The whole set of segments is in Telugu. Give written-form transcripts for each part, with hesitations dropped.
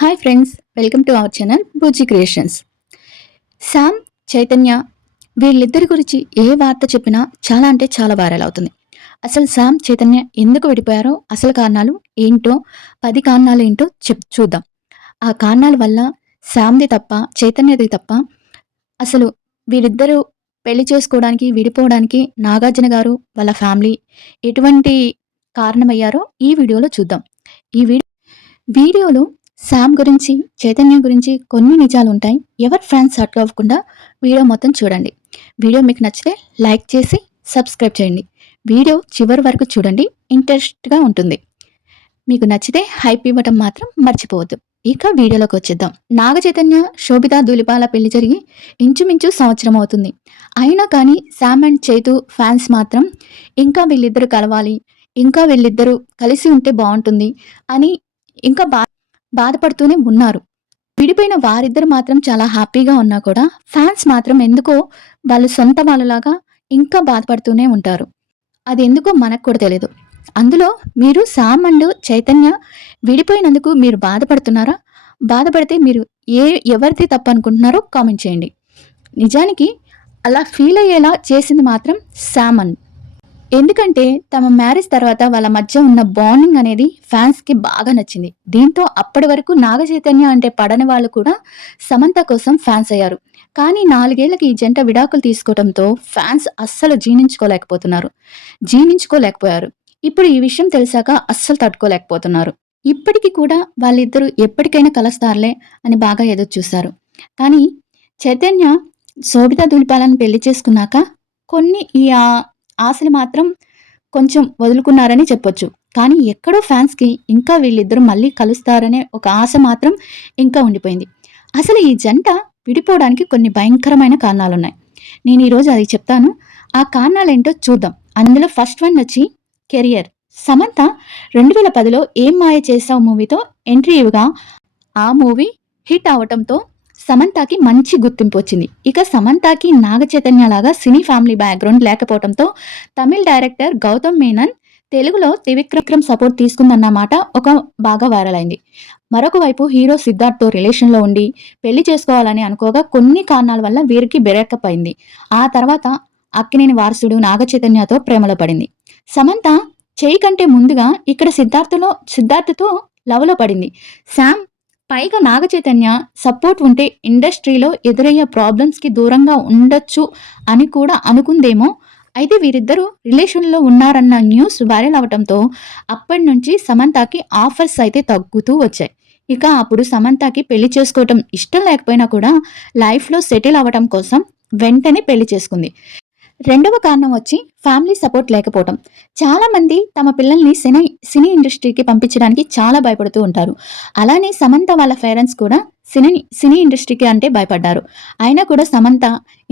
Hi friends, welcome to our channel Buzi creations. Sam, Chaitanya వీళ్ళిద్దరి గురించి ఏ వార్త చెప్పినా చాలా అంటే చాలా వైరల్ అవుతుంది. అసలు శామ్, చైతన్య ఎందుకు విడిపోయారో అసలు కారణాలు ఏంటో 10 కారణాలు ఏంటో చూద్దాం. ఆ కారణాల వల్ల శామ్‌ది తప్ప, చైతన్యది తప్ప అసలు వీరిద్దరూ పెళ్లి చేసుకోవడానికి, విడిపోవడానికి నాగార్జున గారు, వాళ్ళ ఫ్యామిలీ ఎటువంటి కారణమయ్యారో ఈ వీడియోలో చూద్దాం. ఈ వీడియోలో శామ్ గురించి, చైతన్య గురించి కొన్ని నిజాలుంటాయి. ఎవరి ఫ్యాన్స్ హర్ట్ అవ్వకుండా వీడియో మొత్తం చూడండి. వీడియో మీకు నచ్చితే లైక్ చేసి సబ్స్క్రైబ్ చేయండి. వీడియో చివరి వరకు చూడండి, ఇంట్రెస్ట్‌గా ఉంటుంది. మీకు నచ్చితే హైప్ ఇవ్వటం మాత్రం మర్చిపోవద్దు. ఇక వీడియోలోకి వచ్చేద్దాం. నాగ చైతన్య, శోభిత ధూళిపాల పెళ్లి జరిగి ఇంచుమించు సంవత్సరం అవుతుంది. అయినా కానీ శామ్ అండ్ చైతు ఫ్యాన్స్ మాత్రం ఇంకా వీళ్ళిద్దరూ కలవాలి, ఇంకా వీళ్ళిద్దరూ కలిసి ఉంటే బాగుంటుంది అని ఇంకా బాధపడుతూనే ఉన్నారు. విడిపోయిన వారిద్దరు మాత్రం చాలా హ్యాపీగా ఉన్నా కూడా ఫ్యాన్స్ మాత్రం ఎందుకో వాళ్ళు సొంత వాళ్ళలాగా ఇంకా బాధపడుతూనే ఉంటారు. అది ఎందుకో మనకు కూడా తెలియదు. అందులో మీరు శామ్ అండ్ చైతన్య విడిపోయినందుకు మీరు బాధపడుతున్నారా? బాధపడితే మీరు ఎవరిది తప్పు అనుకుంటున్నారో కామెంట్ చేయండి. నిజానికి అలా ఫీల్ అయ్యేలా చేసింది మాత్రం శామ్ అండ్. ఎందుకంటే తమ మ్యారేజ్ తర్వాత వాళ్ళ మధ్య ఉన్న బాండింగ్ అనేది ఫ్యాన్స్కి బాగా నచ్చింది. దీంతో అప్పటి వరకు నాగ చైతన్య అంటే పడని వాళ్ళు కూడా సమంత కోసం ఫ్యాన్స్ అయ్యారు. కానీ 4 ఏళ్లకి ఈ జంట విడాకులు తీసుకోవడంతో ఫ్యాన్స్ అస్సలు జీర్ణించుకోలేకపోయారు. ఇప్పుడు ఈ విషయం తెలిసాక అస్సలు తట్టుకోలేకపోతున్నారు. ఇప్పటికీ కూడా వాళ్ళిద్దరూ ఎప్పటికైనా కలుస్తారులే అని బాగా ఎదురు చూశారు. కానీ చైతన్య శోభిత ధూళిపాలను పెళ్లి చేసుకున్నాక కొన్ని ఆశలు మాత్రం కొంచెం వదులుకున్నారని చెప్పొచ్చు. కానీ ఎక్కడో ఫ్యాన్స్కి ఇంకా వీళ్ళిద్దరూ మళ్ళీ కలుస్తారనే ఒక ఆశ మాత్రం ఇంకా ఉండిపోయింది. అసలు ఈ జంట విడిపోవడానికి కొన్ని భయంకరమైన కారణాలున్నాయి. నేను ఈరోజు అది చెప్తాను. ఆ కారణాలేంటో చూద్దాం. అందులో ఫస్ట్ వన్ వచ్చి కెరియర్. సమంత 2010లో ఏం మాయ చేసావు మూవీతో ఎంట్రీ ఇవ్వగా ఆ మూవీ హిట్ అవటంతో సమంతకి మంచి గుర్తింపు వచ్చింది. ఇక సమంతకి నాగ చైతన్య లాగా సినీ ఫ్యామిలీ బ్యాక్గ్రౌండ్ లేకపోవడంతో తమిళ డైరెక్టర్ గౌతమ్ మేనన్ తెలుగులో త్రివిక్రమ్ సపోర్ట్ తీసుకుందన్నమాట ఒక బాగా వైరల్ అయింది. మరొక వైపు హీరో సిద్ధార్థ్తో రిలేషన్లో ఉండి పెళ్లి చేసుకోవాలని అనుకోగా కొన్ని కారణాల వల్ల వీరికి బ్రేకప్ అయింది. ఆ తర్వాత అక్కినేని వారసుడు నాగ చైతన్యతో ప్రేమలో పడింది. సమంత చేయి కంటే ముందుగా ఇక్కడ సిద్ధార్థతో లవ్లో పడింది. శామ్ పైగా నాగ చైతన్య సపోర్ట్ ఉంటే ఇండస్ట్రీలో ఎదురయ్యే ప్రాబ్లమ్స్కి దూరంగా ఉండొచ్చు అని కూడా అనుకుందేమో. అయితే వీరిద్దరూ రిలేషన్లో ఉన్నారన్న న్యూస్ వైరల్ అవడంతో అప్పటి నుంచి సమంతకి ఆఫర్స్ అయితే తగ్గుతూ వచ్చాయి. ఇక అప్పుడు సమంతకి పెళ్లి చేసుకోవటం ఇష్టం లేకపోయినా కూడా లైఫ్లో సెటిల్ అవ్వటం కోసం వెంటనే పెళ్లి చేసుకుంది. రెండవ కారణం వచ్చి ఫ్యామిలీ సపోర్ట్ లేకపోవటం. చాలా మంది తమ పిల్లల్ని సినీ ఇండస్ట్రీకి పంపించడానికి చాలా భయపడుతూ ఉంటారు. అలానే సమంత వాళ్ళ పేరెంట్స్ కూడా సినీ ఇండస్ట్రీకి అంటే భయపడ్డారు. అయినా కూడా సమంత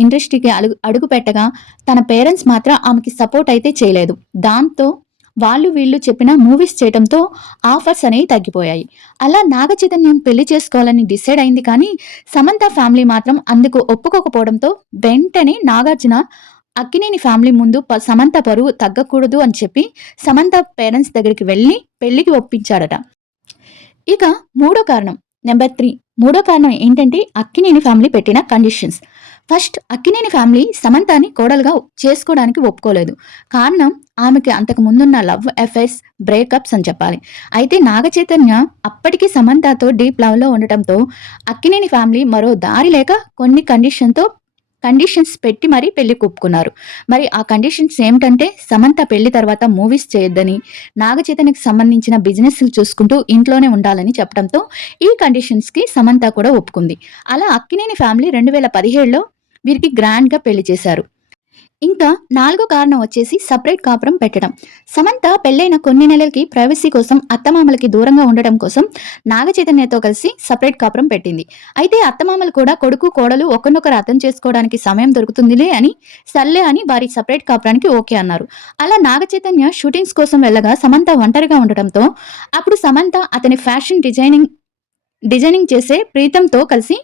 ఇండస్ట్రీకి అడుగు పెట్టగా తన పేరెంట్స్ మాత్రం ఆమెకి సపోర్ట్ అయితే చేయలేదు. దాంతో వీళ్ళు చెప్పిన మూవీస్ చేయడంతో ఆఫర్స్ అనేవి తగ్గిపోయాయి. అలా నాగ చైతన్యం పెళ్లి చేసుకోవాలని డిసైడ్ అయింది. కానీ సమంత ఫ్యామిలీ మాత్రం అందుకు ఒప్పుకోకపోవడంతో వెంటనే నాగార్జున అక్కినేని ఫ్యామిలీ ముందు సమంత పరువు తగ్గకూడదు అని చెప్పి సమంత పేరెంట్స్ దగ్గరికి వెళ్ళి పెళ్లికి ఒప్పించాడట. ఇక నెంబర్ 3 మూడో కారణం ఏంటంటే అక్కినేని ఫ్యామిలీ పెట్టిన కండిషన్స్. ఫస్ట్ అక్కినేని ఫ్యామిలీ సమంతని కోడలుగా చేసుకోవడానికి ఒప్పుకోలేదు. కారణం ఆమెకి అంతకు ముందున్న లవ్ అఫైర్స్, బ్రేకప్స్ అని చెప్పాలి. అయితే నాగ చైతన్య అప్పటికి సమంతతో డీప్ లవ్లో ఉండటంతో అక్కినేని ఫ్యామిలీ మరో దారి లేక కొన్ని కండిషన్స్ పెట్టి మరీ పెళ్లి ఒప్పుకున్నారు. మరి ఆ కండిషన్స్ ఏమిటంటే సమంత పెళ్లి తర్వాత మూవీస్ చేయొద్దని, నాగ చైతన్యకి సంబంధించిన బిజినెస్లు చూసుకుంటూ ఇంట్లోనే ఉండాలని చెప్పడంతో ఈ కండిషన్స్కి సమంత కూడా ఒప్పుకుంది. అలా అక్కినేని ఫ్యామిలీ 2017లో వీరికి గ్రాండ్గా పెళ్లి చేశారు. ఇంకా 4వ కారణం వచ్చేసి సపరేట్ కాపురం పెట్టడం. సమంత పెళ్ళైన కొన్ని నెలలకి ప్రైవసీ కోసం అత్తమామలకి దూరంగా ఉండడం కోసం నాగ చైతన్యతో కలిసి సపరేట్ కాపురం పెట్టింది. అయితే అత్తమామలు కూడా కొడుకు కోడలు ఒకరినొకరు అర్థం చేసుకోవడానికి సమయం దొరుకుతుందిలే అని సర్లే అని వారి సపరేట్ కాపురానికి ఓకే అన్నారు. అలా నాగ చైతన్య షూటింగ్స్ కోసం వెళ్ళగా సమంత ఒంటరిగా ఉండటంతో అప్పుడు సమంత అతని ఫ్యాషన్ డిజైనింగ్ చేసే ప్రీతంతో కలిసి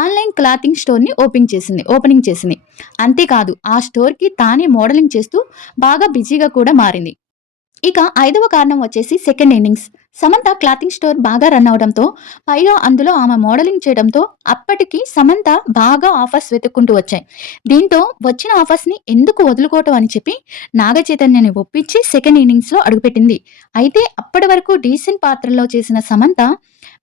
ఆన్లైన్ క్లాతింగ్ స్టోర్ని ఓపెనింగ్ చేసింది. అంతేకాదు ఆ స్టోర్కి తానే మోడలింగ్ చేస్తూ బాగా బిజీగా కూడా మారింది. ఇక 5వ కారణం వచ్చేసి second innings. Samantha clothing store బాగా రన్ అవడంతో, పైగా అందులో ఆమె మోడలింగ్ చేయడంతో అప్పటికి సమంత బాగా ఆఫర్స్ వెతుక్కుంటూ వచ్చాయి. దీంతో వచ్చిన ఆఫర్స్‌ని ఎందుకు వదులుకోవటం అని చెప్పి నాగ చైతన్యని ఒప్పించి సెకండ్ ఇన్నింగ్స్‌లో అడుగుపెట్టింది. అయితే అప్పటి వరకు డీసెంట్ పాత్రల్లో చేసిన సమంత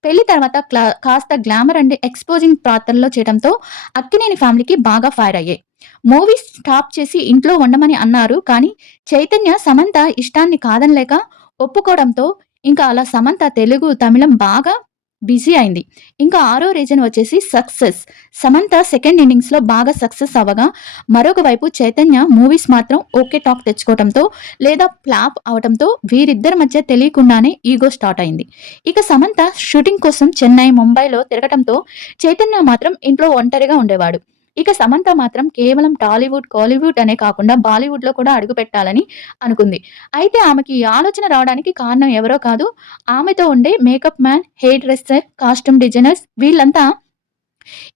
పెళ్లి తర్వాత కాస్త గ్లామర్ అండ్ ఎక్స్‌పోజింగ్ పాత్రల్లో చేయడంతో అక్కినేని ఫ్యామిలీకి బాగా ఫైర్ అయ్యాయి. మూవీస్ స్టాప్ చేసి ఇంట్లో ఉండమని అన్నారు. కానీ చైతన్య సమంత ఇష్టాన్ని కాదనలేక ఒప్పుకోవడంతో ఇంకా అలా సమంత తెలుగు, తమిళం బాగా బిజీ అయింది. ఇంకా ఆరో రీజన్ వచ్చేసి సక్సెస్. సమంత సెకండ్ ఇన్నింగ్స్‌లో బాగా సక్సెస్ అవ్వగా, మరొక వైపు చైతన్య మూవీస్ మాత్రం ఓకే టాక్ తెచ్చుకోవటంతో లేదా ఫ్లాప్ అవటంతో వీరిద్దరి మధ్య తెలియకుండానే ఈగో స్టార్ట్ అయింది. ఇక సమంత షూటింగ్ కోసం చెన్నై, ముంబైలో తిరగటంతో చైతన్య మాత్రం ఇంట్లో ఒంటరిగా ఉండేవాడు. ఇక సమంత మాత్రం కేవలం టాలీవుడ్, కాలీవుడ్ అనే కాకుండా బాలీవుడ్‌లో కూడా అడుగుపెట్టాలని అనుకుంది. అయితే ఆమెకి ఈ ఆలోచన రావడానికి కారణం ఎవరో కాదు, ఆమెతో ఉండే makeup man, hair dresser, costume designers వీళ్ళంతా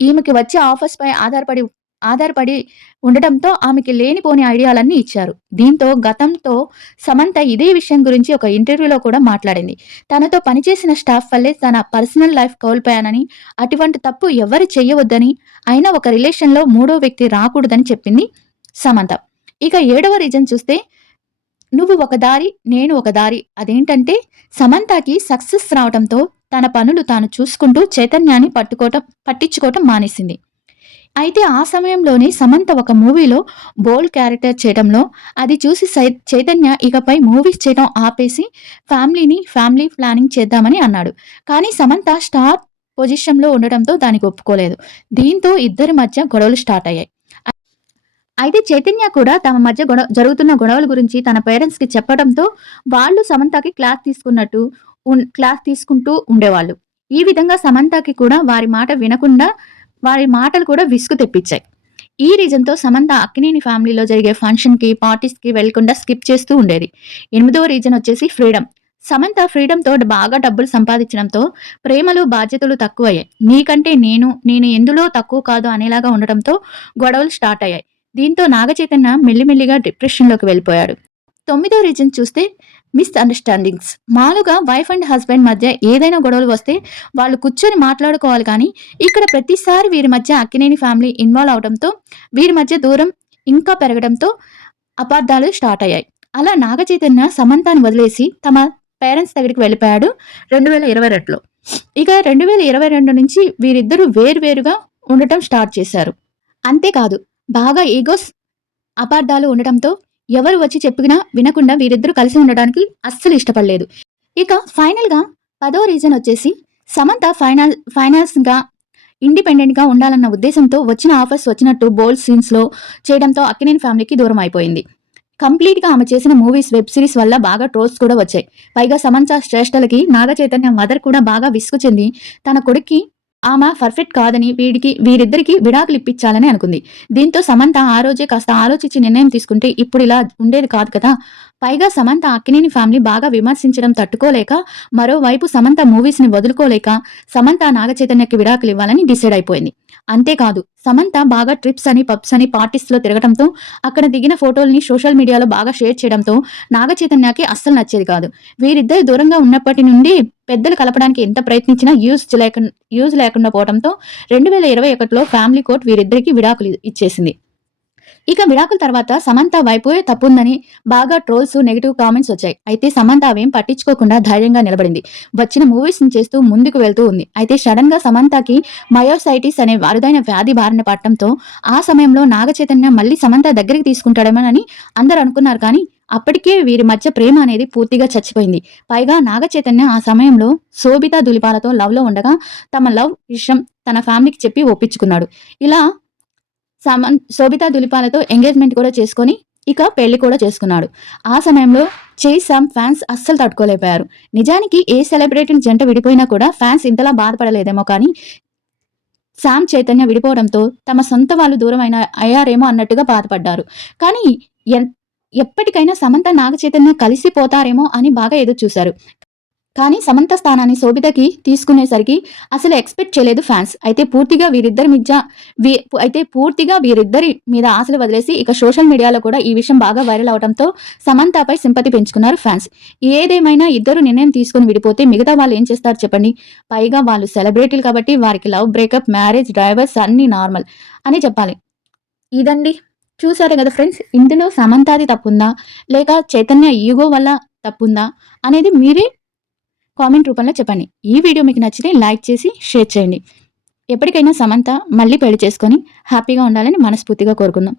ఈమెకి వచ్చే ఆఫర్స్‌పై ఆధారపడి ఉండటంతో ఆమెకి లేనిపోని ఐడియాలన్నీ ఇచ్చారు. దీంతో గతంతో సమంత ఇదే విషయం గురించి ఒక ఇంటర్వ్యూలో కూడా మాట్లాడింది. తనతో పనిచేసిన స్టాఫ్ వల్లే తన పర్సనల్ లైఫ్ కోల్పోయానని, అటువంటి తప్పు ఎవ్వరు చెయ్యవద్దని, అయినా ఒక రిలేషన్‌లో మూడో వ్యక్తి రాకూడదని చెప్పింది సమంత. ఇక ఏడవ రీజన్ చూస్తే నువ్వు ఒక దారి, నేను ఒక దారి. అదేంటంటే సమంతకి సక్సెస్ రావడంతో తన పనులు తాను చూసుకుంటూ చైతన్యాన్ని పట్టించుకోవటం మానేసింది. అయితే ఆ సమయంలోనే సమంత ఒక మూవీలో బోల్డ్ క్యారెక్టర్ చేయడంలో అది చూసి చైతన్య ఇకపై మూవీస్ చేయడం ఆపేసి ఫ్యామిలీ ప్లానింగ్ చేద్దామని అన్నాడు. కానీ సమంత స్టార్ పొజిషన్‌లో ఉండటంతో దానికి ఒప్పుకోలేదు. దీంతో ఇద్దరి మధ్య గొడవలు స్టార్ట్ అయ్యాయి. అయితే చైతన్య కూడా తమ మధ్య జరుగుతున్న గొడవల గురించి తన పేరెంట్స్‌కి చెప్పడంతో వాళ్ళు సమంతకి క్లాస్ తీసుకుంటూ ఉండేవాళ్ళు. ఈ విధంగా సమంతకి కూడా వారి మాటలు కూడా విసుగు తెప్పించాయి. ఈ రీజన్‌తో సమంత అక్కినేని ఫ్యామిలీలో జరిగే ఫంక్షన్‌కి, పార్టీస్‌కి వెళ్ళకుండా స్కిప్ చేస్తూ ఉండేది. ఎనిమిదవ రీజన్ వచ్చేసి ఫ్రీడమ్. సమంత ఫ్రీడమ్‌తో బాగా డబ్బులు సంపాదించడంతో ప్రేమలు, బాధ్యతలు తక్కువయ్యాయి. నీకంటే నేను ఎందులో తక్కువ కాదు అనేలాగా ఉండటంతో గొడవలు స్టార్ట్ అయ్యాయి. దీంతో నాగచైతన్య మెల్లిమెల్లిగా డిప్రెషన్‌లోకి వెళ్ళిపోయాడు. తొమ్మిదో రీజన్ చూస్తే మిస్‌అండర్‌స్టాండింగ్స్. మామూలుగా వైఫ్ అండ్ హస్బెండ్ మధ్య ఏదైనా గొడవలు వస్తే వాళ్ళు కూర్చొని మాట్లాడుకోవాలి కానీ, ఇక్కడ ప్రతిసారి వీరి మధ్య అక్కినేని ఫ్యామిలీ ఇన్వాల్వ్ అవడంతో వీరి మధ్య దూరం ఇంకా పెరగడంతో అపార్థాలు స్టార్ట్ అయ్యాయి. అలా నాగచైతన్య సమంతని వదిలేసి తమ పేరెంట్స్ దగ్గరికి వెళ్ళిపోయాడు 2022లో. ఇక 2022 నుంచి వీరిద్దరూ వేరువేరుగా ఉండటం స్టార్ట్ చేశారు. అంతేకాదు బాగా ఈగోస్, అపార్థాలు ఉండటంతో ఎవరు వచ్చి చెప్పినా వినకుండా వీరిద్దరూ కలిసి ఉండడానికి అస్సలు ఇష్టపడలేదు. ఇక ఫైనల్‌గా 10వ రీజన్ వచ్చేసి సమంత ఫైనాన్స్‌గా ఇండిపెండెంట్‌గా ఉండాలన్న ఉద్దేశంతో వచ్చిన ఆఫర్స్ వచ్చినట్టు బోల్డ్ సీన్స్‌లో చేయడంతో అక్కినేని ఫ్యామిలీకి దూరం అయిపోయింది. కంప్లీట్‌గా ఆమె చేసిన మూవీస్, వెబ్ సిరీస్ వల్ల బాగా ట్రోల్స్ కూడా వచ్చాయి. పైగా సమంత చేష్టలకి నాగ చైతన్య మదర్ కూడా బాగా విసుగు చెంది తన కొడుక్కి ఆమె పర్ఫెక్ట్ కాదని వీరిద్దరికీ విడాకులు ఇప్పించాలని అనుకుంది. దీంతో సమంత ఆ రోజే కాస్త ఆలోచించి నిర్ణయం తీసుకుంటే ఇప్పుడిలా ఉండేది కాదు కదా! పైగా సమంత అక్కినేని ఫ్యామిలీ బాగా విమర్శించడం తట్టుకోలేక, మరోవైపు సమంత మూవీస్‌ని వదులుకోలేక సమంత నాగచైతన్యకి విడాకులు ఇవ్వాలని డిసైడ్ అయిపోయింది. అంతేకాదు సమంత బాగా ట్రిప్స్ అని, పబ్స్ అని, పార్టీస్‌లో తిరగటంతో అక్కడ దిగిన ఫోటోల్ని సోషల్ మీడియాలో బాగా షేర్ చేయడంతో నాగచైతన్యకి అస్సలు నచ్చేది కాదు. వీరిద్దరు దూరంగా ఉన్నప్పటి నుండి పెద్దలు కలపడానికి ఎంత ప్రయత్నించినా యూజ్ లేకుండా పోవడంతో 2021లో ఫ్యామిలీ కోర్ట్ వీరిద్దరికీ విడాకులు ఇచ్చేసింది. ఇక విడాకుల తర్వాత సమంత వైపే తప్పుందని బాగా ట్రోల్స్, నెగెటివ్ కామెంట్స్ వచ్చాయి. అయితే సమంత అవేం పట్టించుకోకుండా ధైర్యంగా నిలబడింది. వచ్చిన మూవీస్‌ని చేస్తూ ముందుకు వెళ్తూ ఉంది. అయితే సడెన్‌గా సమంతకి మయోసైటిస్ అనే అరుదైన వ్యాధి బారిన పడటంతో ఆ సమయంలో నాగచైతన్య మళ్ళీ సమంత దగ్గరికి తీసుకుంటాడేమోనని అందరూ అనుకున్నారు కానీ అప్పటికే వీరి మధ్య ప్రేమ అనేది పూర్తిగా చచ్చిపోయింది. పైగా నాగచైతన్య ఆ సమయంలో శోభితా ధూళిపాలతో లవ్‌లో ఉండగా తమ లవ్ విషయం తన ఫ్యామిలీకి చెప్పి ఒప్పించుకున్నాడు. ఇలా శోభితా ధూళిపాలతో ఎంగేజ్‌మెంట్ కూడా చేసుకొని, ఇక పెళ్లి కూడా చేసుకున్నాడు. ఆ సమయంలో సామ్ ఫ్యాన్స్ అస్సలు తట్టుకోలేకపోయారు. నిజానికి ఏ సెలబ్రిటీ జంట విడిపోయినా కూడా ఫ్యాన్స్ ఇంతలా బాధపడలేదేమో కానీ, సామ్, చైతన్య విడిపోవడంతో తమ సొంత వాళ్ళు అయ్యారేమో అన్నట్టుగా బాధపడ్డారు. కానీ ఎన్ ఎప్పటికైనా సమంత, నాగ చైతన్య కలిసిపోతారేమో అని బాగా ఎదురుచూశారు. కానీ సమంత స్థానాన్ని శోభితకి తీసుకునేసరికి అసలు ఎక్స్పెక్ట్ చేయలేదు ఫ్యాన్స్. అయితే పూర్తిగా వీరిద్దరి మీద ఆశలు వదిలేసి ఇక సోషల్ మీడియాలో కూడా ఈ విషయం బాగా వైరల్ అవడంతో సమంతపై సింపతి పెంచుకున్నారు ఫ్యాన్స్. ఏదేమైనా ఇద్దరు నిర్ణయం తీసుకుని విడిపోతే మిగతా వాళ్ళు ఏం చేస్తారు చెప్పండి? పైగా వాళ్ళు సెలబ్రిటీలు కాబట్టి వారికి లవ్ బ్రేకప్, మ్యారేజ్, డైవర్స్ అన్నీ నార్మల్ అని చెప్పాలి. ఇదండి. చూసారు కదా ఫ్రెండ్స్, ఇందులో సమంతాది తప్పుందా? లేక చైతన్య ఈగో వల్ల తప్పుందా? అనేది మీరే కామెంట్ రూపంలో చెప్పండి. ఈ వీడియో మీకు నచ్చితే లైక్ చేసి షేర్ చేయండి. ఎప్పటికైనా సమంత మళ్ళీ పెళ్లి చేసుకొని హ్యాపీగా ఉండాలని మనస్ఫూర్తిగా కోరుకుందాం.